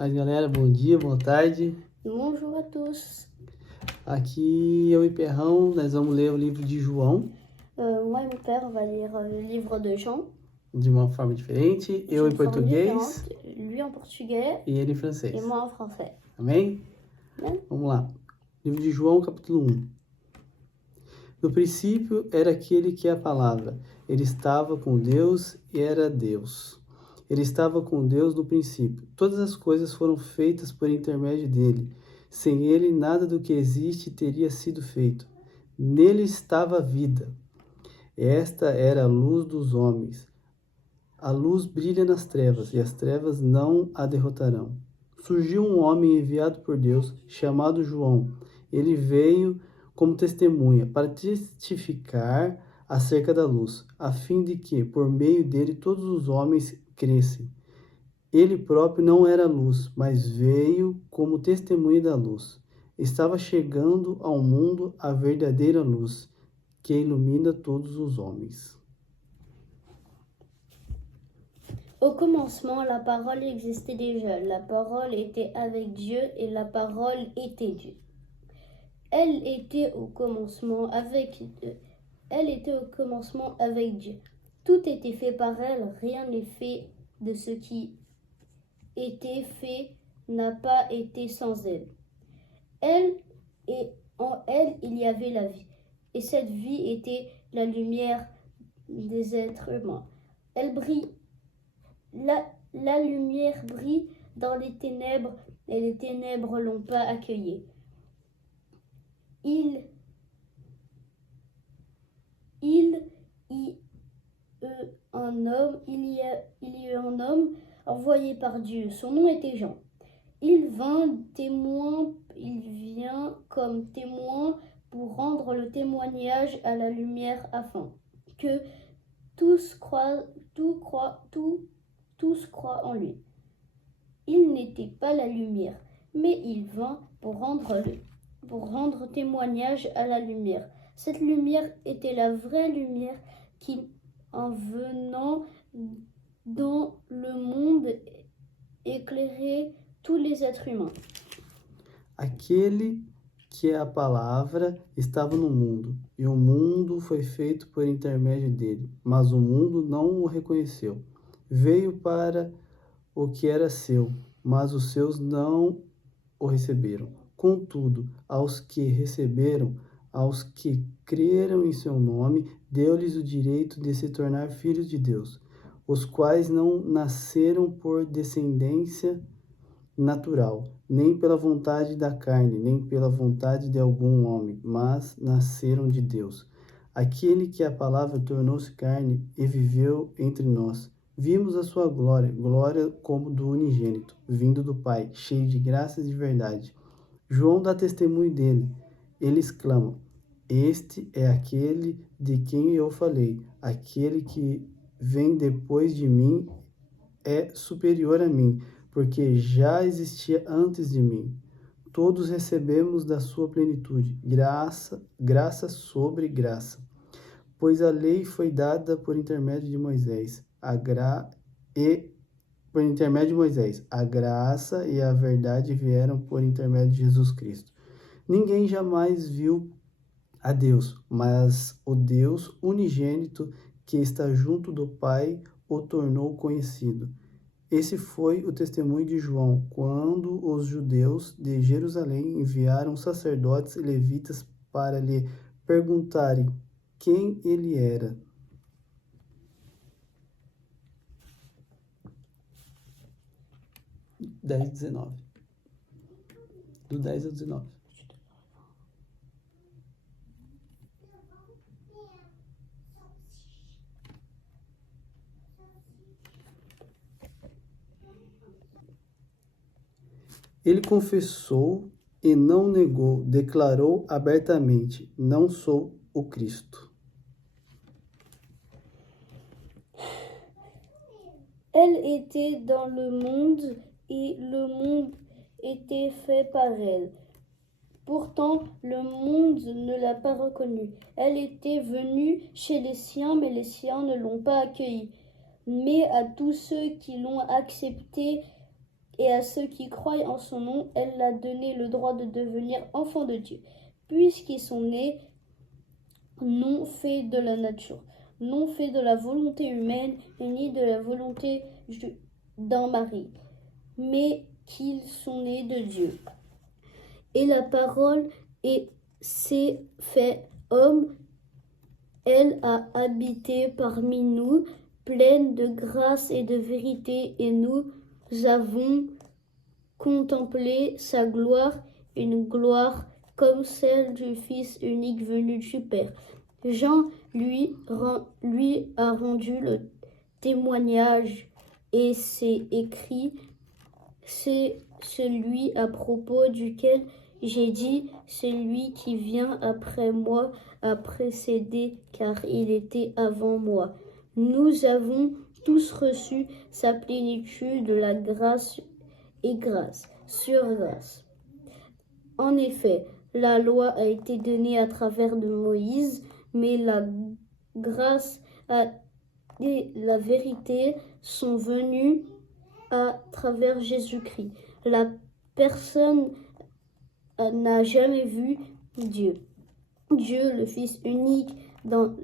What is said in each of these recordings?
Mas galera, bom dia, boa tarde. Bonjour à tous. Aqui eu e Perrão, nós vamos ler o livro de João. Moi et mon père, on va lire le livre de Jean. De uma forma diferente, eu em português. Lui en portugais E ele em francês. et moi en français. Amém? Amém? Vamos lá. Livro de João, capítulo 1. No princípio era aquele que é a palavra. Ele estava com Deus e era Deus. Ele estava com Deus no princípio. Todas as coisas foram feitas por intermédio dele. Sem ele, nada do que existe teria sido feito. Nele estava a vida. Esta era a luz dos homens. A luz brilha nas trevas, e as trevas não a derrotarão. Surgiu um homem enviado por Deus, chamado João. Ele veio como testemunha para testificar acerca da luz, a fim de que, por meio dele, todos os homens crescem. Ele próprio não era luz, mas veio como testemunha da luz. Estava chegando ao mundo a verdadeira luz, que ilumina todos os homens. Au commencement, la parole existait déjà. La parole était avec Dieu et la parole était Dieu. Elle était au commencement avec Dieu. Tout était fait par elle, rien n'est fait de ce qui était fait n'a pas été sans elle. Elle et en elle il y avait la vie. Et cette vie était la lumière des êtres humains. Elle brille. La lumière brille dans les ténèbres et les ténèbres l'ont pas accueillie. Il y eut un homme envoyé par Dieu. Son nom était Jean. Il vient comme témoin pour rendre le témoignage à la lumière afin que tous croient en lui. Il n'était pas la lumière, mais il vint pour rendre témoignage à la lumière. Cette lumière était la vraie lumière qui, en venant dans le monde, éclairait tous les êtres humains. Aquele que é a palavra estava no mundo, e o mundo foi feito por intermédio dele, mas o mundo não o reconheceu. Veio para o que era seu, mas os seus não o receberam. Contudo, aos que receberam, aos que creram em seu nome, deu-lhes o direito de se tornar filhos de Deus, os quais não nasceram por descendência natural, nem pela vontade da carne, nem pela vontade de algum homem, mas nasceram de Deus. Aquele que a palavra tornou-se carne e viveu entre nós. Vimos a sua glória, glória como do unigênito, vindo do Pai, cheio de graça e de verdade. João dá testemunho dele. Ele exclama: Este é aquele de quem eu falei. Aquele que vem depois de mim é superior a mim, porque já existia antes de mim. Todos recebemos da sua plenitude, graça sobre graça. Pois a lei foi dada por intermédio de Moisés, a graça e a verdade vieram por intermédio de Jesus Cristo. Ninguém jamais viu a Deus, mas o Deus unigênito que está junto do Pai o tornou conhecido. Esse foi o testemunho de João, quando os judeus de Jerusalém enviaram sacerdotes e levitas para lhe perguntarem quem ele era. Do 10 ao 19. Ele confessou e não negou, declarou abertamente: não sou o Cristo. Elle était dans le monde et le monde était fait par elle. Pourtant, le monde ne l'a pas reconnue. Elle était venue chez les siens, mais les siens ne l'ont pas accueillie. Mais à tous ceux qui l'ont acceptée et à ceux qui croient en son nom, elle a donné le droit de devenir enfants de Dieu, puisqu'ils sont nés non faits de la nature, non faits de la volonté humaine, ni de la volonté d'un mari, mais qu'ils sont nés de Dieu. Et la parole s'est fait homme, elle a habité parmi nous, pleine de grâce et de vérité, et nous avons contemplé sa gloire, une gloire comme celle du Fils unique venu du Père. Jean lui a rendu le témoignage et c'est écrit, c'est celui à propos duquel j'ai dit, celui qui vient après moi a précédé car il était avant moi. Nous avons tous reçu sa plénitude de la grâce et grâce sur grâce. En effet, la loi a été donnée à travers de Moïse, mais la grâce et la vérité sont venues à travers Jésus-Christ. La personne n'a jamais vu Dieu. Dieu, le Fils unique, dans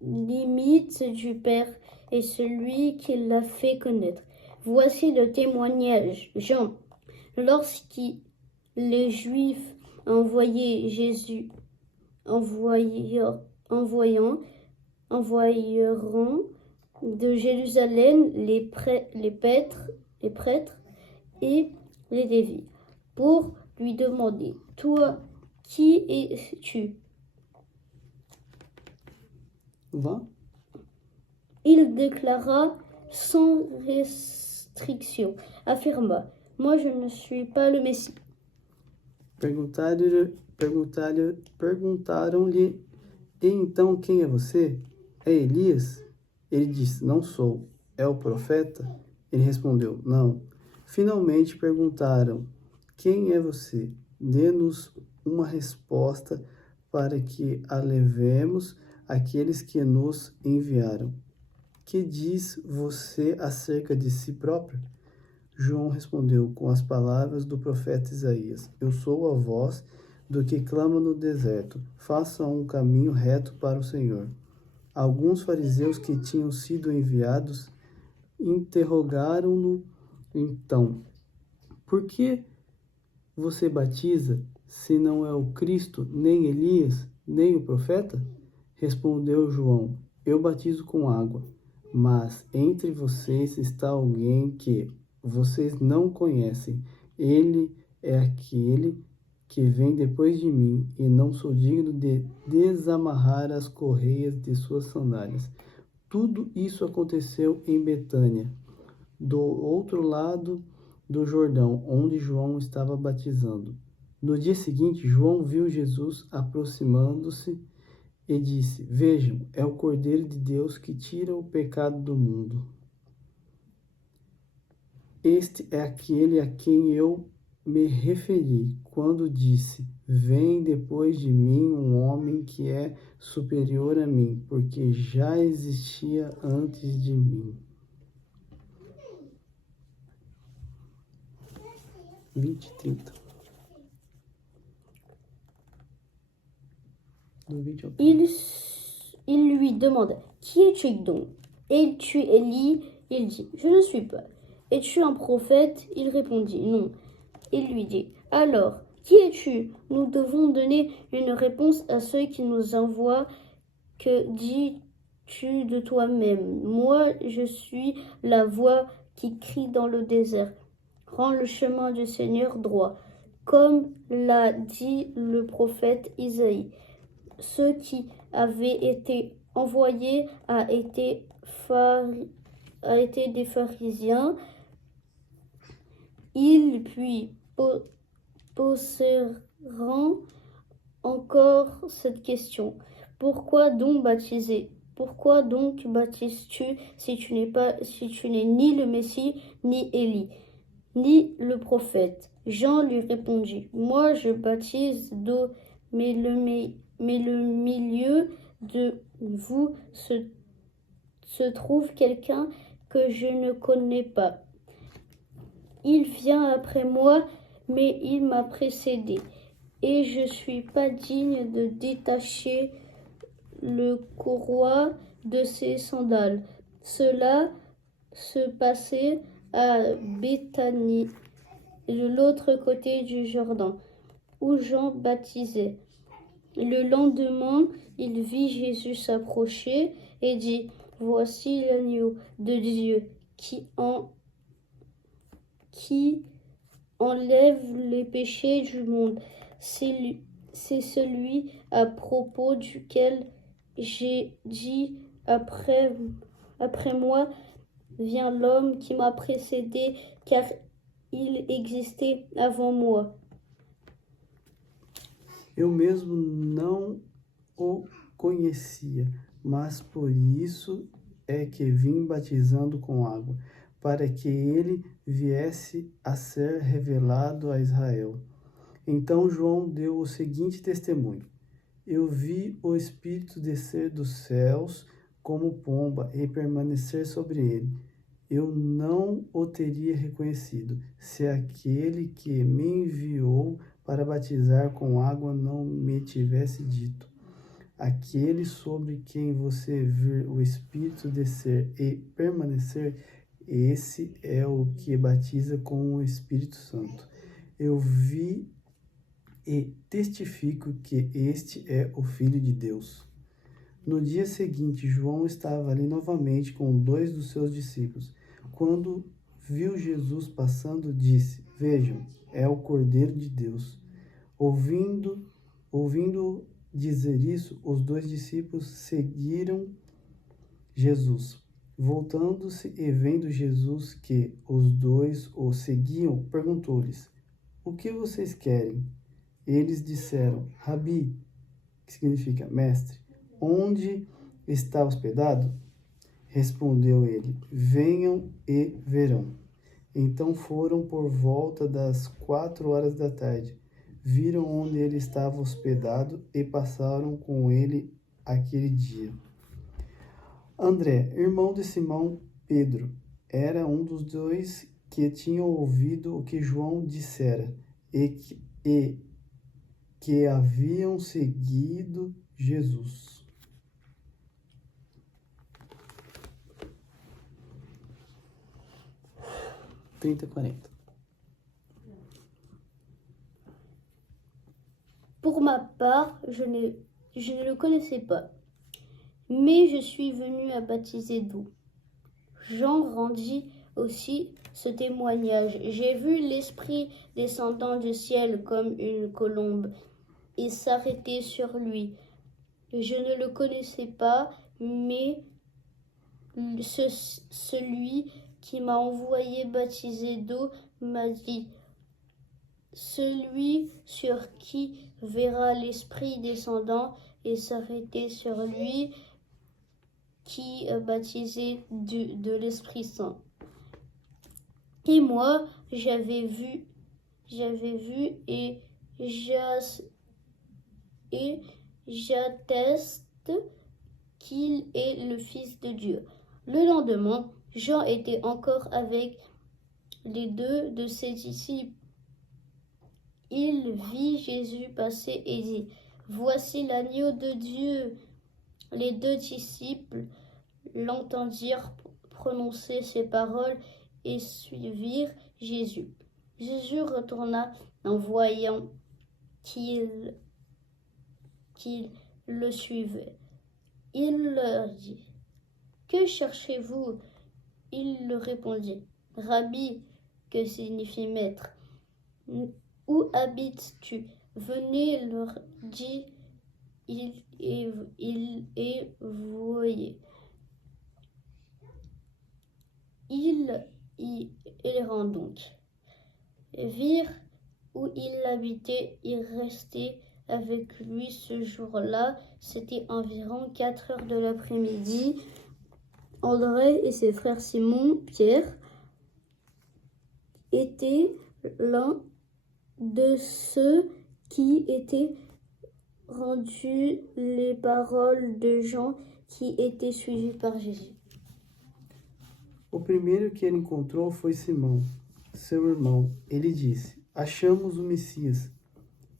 l'imite du Père, est celui qui l'a fait connaître. Voici le témoignage. Jean, les Juifs envoyaient Jésus, envoyèrent de Jérusalem les prêtres et les Lévites pour lui demander, toi, qui es-tu? Va. Il déclara sans restriction, affirma, moi je ne suis pas le Messie. Perguntaram-lhe, e então quem é você? É Elias? Ele disse, não sou. É o profeta? Ele respondeu, não. Finalmente perguntaram, quem é você? Dê-nos uma resposta para que a levemos àqueles que nos enviaram. Que diz você acerca de si próprio? João respondeu com as palavras do profeta Isaías, eu sou a voz do que clama no deserto, faça um caminho reto para o Senhor. Alguns fariseus que tinham sido enviados interrogaram-no então, por que você batiza se não é o Cristo, nem Elias, nem o profeta? Respondeu João, eu batizo com água, mas entre vocês está alguém que vocês não conhecem. Ele é aquele que vem depois de mim e não sou digno de desamarrar as correias de suas sandálias. Tudo isso aconteceu em Betânia, do outro lado do Jordão, onde João estava batizando. No dia seguinte, João viu Jesus aproximando-se e disse, vejam, é o Cordeiro de Deus que tira o pecado do mundo. Este é aquele a quem eu me referi quando disse, vem depois de mim um homem que é superior a mim, porque já existia antes de mim. 20:30. Il lui demanda, qui es-tu donc? Es-tu Élie? Il dit, je ne suis pas. Es-tu un prophète? Il répondit, non. Il lui dit, alors, qui es-tu? Nous devons donner une réponse à ceux qui nous envoient. Que dis-tu de toi-même? Moi, je suis la voix qui crie dans le désert. Rends le chemin du Seigneur droit, comme l'a dit le prophète Isaïe. Ceux qui avaient été envoyés a été des pharisiens. Ils puis poseront encore cette question. Pourquoi donc baptiser? Pourquoi donc baptises-tu si tu n'es ni le Messie, ni Élie, ni le prophète? Jean lui répondit, moi je baptise d'eau, mais le milieu de vous se trouve quelqu'un que je ne connais pas. Il vient après moi, mais il m'a précédé, et je ne suis pas digne de détacher le courroie de ses sandales. Cela se passait à Béthanie, de l'autre côté du Jourdain, où Jean baptisait. Le lendemain, il vit Jésus s'approcher et dit, « Voici l'agneau de Dieu qui enlève les péchés du monde. C'est celui à propos duquel j'ai dit, après moi vient l'homme qui m'a précédé, car il existait avant moi. » Eu mesmo não o conhecia, mas por isso é que vim batizando com água, para que ele viesse a ser revelado a Israel. Então João deu o seguinte testemunho: Eu vi o Espírito descer dos céus como pomba e permanecer sobre ele. Eu não o teria reconhecido, se aquele que me enviou para batizar com água não me tivesse dito: Aquele sobre quem você vir o Espírito descer e permanecer, esse é o que batiza com o Espírito Santo. Eu vi e testifico que este é o Filho de Deus. No dia seguinte, João estava ali novamente com 2 dos seus discípulos. Quando viu Jesus passando, disse: Vejam, é o Cordeiro de Deus. Ouvindo dizer isso, os 2 discípulos seguiram Jesus. Voltando-se e vendo Jesus que os 2 o seguiam, perguntou-lhes: O que vocês querem? Eles disseram: Rabi, que significa mestre, onde está hospedado? Respondeu ele: Venham e verão. Então foram por volta das 4 da tarde, viram onde ele estava hospedado e passaram com ele aquele dia. André, irmão de Simão Pedro, era um dos 2 que tinham ouvido o que João dissera e que haviam seguido Jesus. Pour ma part, je ne le connaissais pas, mais je suis venu à baptiser d'eau. Jean rendit aussi ce témoignage. J'ai vu l'Esprit descendant du ciel comme une colombe et s'arrêter sur lui. Je ne le connaissais pas, mais celui qui m'a envoyé baptiser d'eau m'a dit: Celui sur qui verra l'Esprit descendant et s'arrêter sur lui, qui baptisé de l'Esprit Saint. Et moi, j'avais vu et j'atteste qu'il est le Fils de Dieu. Le lendemain, Jean était encore avec les 2 de ses disciples. Il vit Jésus passer et dit: Voici l'agneau de Dieu. Les 2 disciples l'entendirent prononcer ces paroles et suivirent Jésus. Jésus retourna en voyant qu'ils le suivaient. Il leur dit: Que cherchez-vous? Ils le répondirent: Rabbi, que signifie maître, où habites-tu? Venez, leur dit il et voyez. Ils iront donc, virent où il habitait et restaient avec lui ce jour-là. C'était environ 4 de l'après-midi. André et ses frères Simon, Pierre, étaient l'un de ceux qui étaient rendus les paroles de Jean qui étaient suivis par Jésus. O primeiro que ele encontrou foi Simão. seu irmão. Ele disse: achamos o Messias,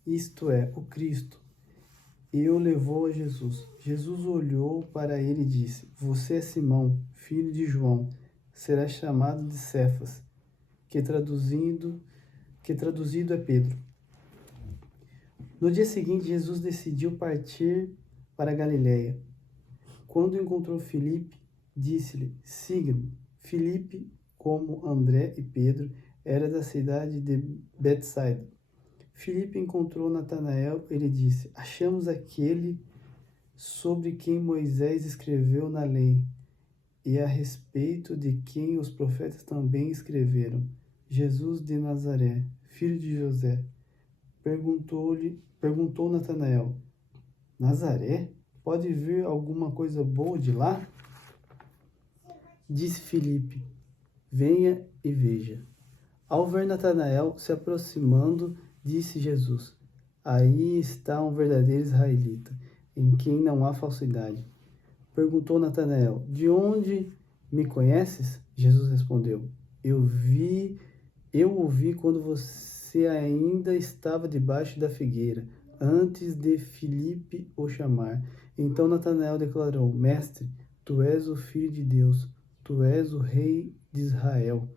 isto é, o Cristo. E o levou a Jesus. Jesus olhou para ele e disse: você é Simão, filho de João. Será chamado de Cefas, que traduzido é Pedro. No dia seguinte, Jesus decidiu partir para a Galiléia. Quando encontrou Filipe, disse-lhe: siga-me. Filipe, como André e Pedro, era da cidade de Betsaida. Filipe encontrou Natanael e lhe disse: achamos aquele sobre quem Moisés escreveu na lei e a respeito de quem os profetas também escreveram, Jesus de Nazaré, filho de José. Perguntou Natanael: Nazaré? Pode vir alguma coisa boa de lá? Disse Filipe: venha e veja. Ao ver Natanael se aproximando, disse Jesus: aí está um verdadeiro israelita, em quem não há falsidade. Perguntou Natanael: de onde me conheces? Jesus respondeu: eu o vi quando você ainda estava debaixo da figueira, antes de Filipe o chamar. Então Natanael declarou: mestre, tu és o Filho de Deus, tu és o Rei de Israel.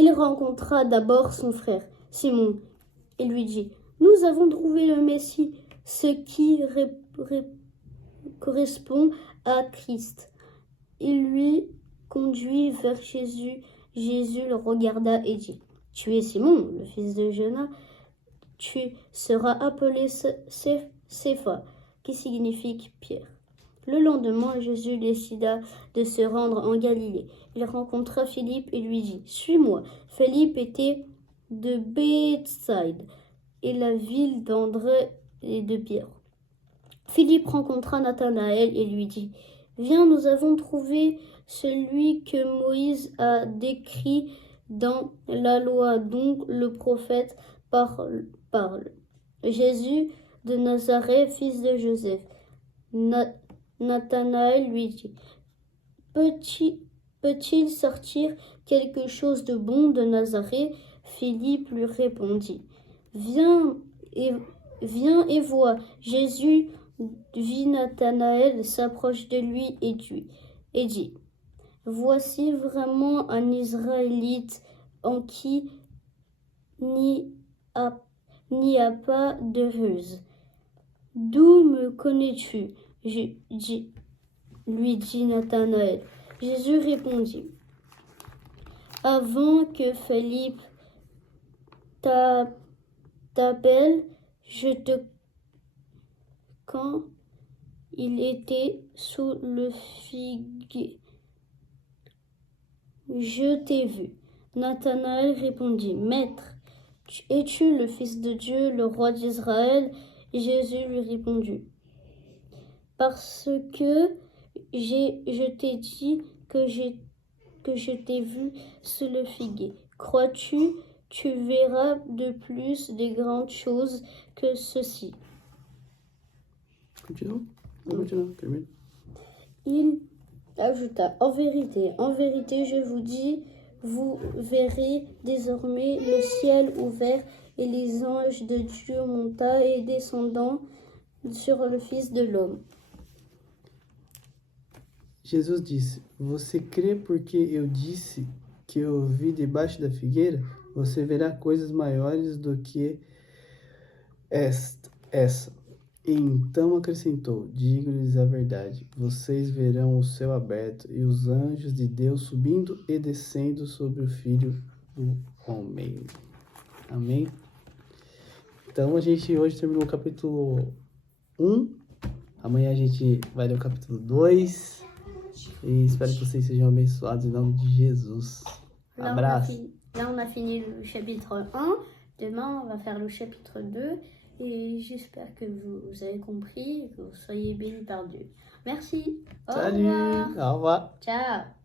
Il rencontra d'abord son frère, Simon, et lui dit: nous avons trouvé le Messie, ce qui correspond à Christ. Il lui conduit vers Jésus. Jésus le regarda et dit: tu es Simon, le fils de Jonas, tu seras appelé Cépha, qui signifie Pierre. Le lendemain, Jésus décida de se rendre en Galilée. Il rencontra Philippe et lui dit: suis-moi. Philippe était de Betsaïde et la ville d'André et de Pierre. Philippe rencontra Nathanaël et lui dit: viens, nous avons trouvé celui que Moïse a décrit dans la loi, dont le prophète parle. Jésus de Nazareth, fils de Joseph. Nathanaël lui dit: peut-il sortir quelque chose de bon de Nazareth? Philippe lui répondit: viens et vois. Jésus vit Nathanaël s'approche de lui et dit: voici vraiment un Israélite en qui n'y a pas de ruse. D'où me connais-tu? Lui dit Nathanaël. Jésus répondit: avant que Philippe t'appelle, quand il était sous le figuier, je t'ai vu. Nathanaël répondit: maître, es-tu le Fils de Dieu, le roi d'Israël? Jésus lui répondit: parce que je t'ai dit que je t'ai vu sous le figuier. Crois-tu? Tu verras de plus des grandes choses que ceci. Continue. Termine. Il ajouta: en vérité, je vous dis, vous verrez désormais le ciel ouvert et les anges de Dieu montant et descendant sur le Fils de l'homme. Jesus disse: você crê porque eu disse que eu vi debaixo da figueira? Você verá coisas maiores do que essa. E então acrescentou: digo-lhes a verdade, vocês verão o céu aberto e os anjos de Deus subindo e descendo sobre o Filho do Homem. Amém? Então a gente hoje terminou o capítulo 1. Amanhã a gente vai ler o capítulo 2. E espero que vocês sejam abençoados em nome de Jesus. Abraço. Là, on a fini le chapitre 1. Demain, on va faire le chapitre 2. Et j'espère que vous avez compris et que vous soyez bénis par Dieu. Merci. Salut. Au revoir. Ciao.